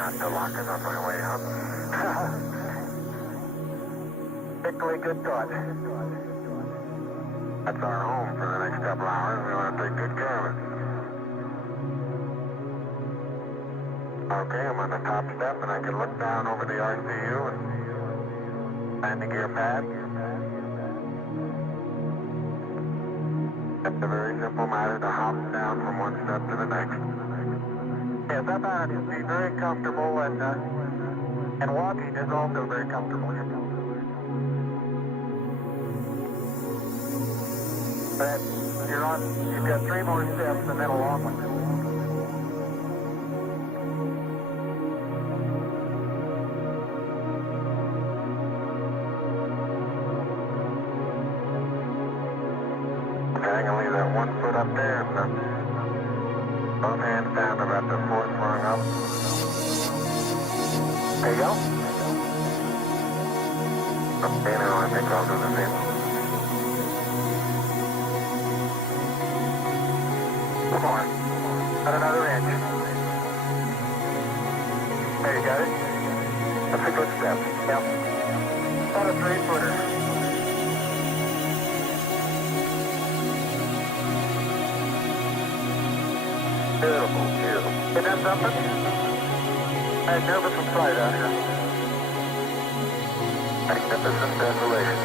not to lock us on my way up. Particularly good thought. That's our home for the next couple hours. We want to take good care of it. Okay, I'm on the top step and I can look down over the RCU and landing gear pad. It's a very simple matter to hop down from one step to the next. Yes, I found it to be very comfortable, and walking is also very comfortable. But you've got 3 more steps and then a long one. Okay, I'm going to leave that 1 foot up there and both hands down about the 4th rung up. There you go. Okay, now I think I'll do the same. One more. Got another inch. There, you got it? That's a good step. Yep. About a 3-footer. Beautiful, beautiful. Isn't that something? I had nervous from flight out here. Magnificent desolation.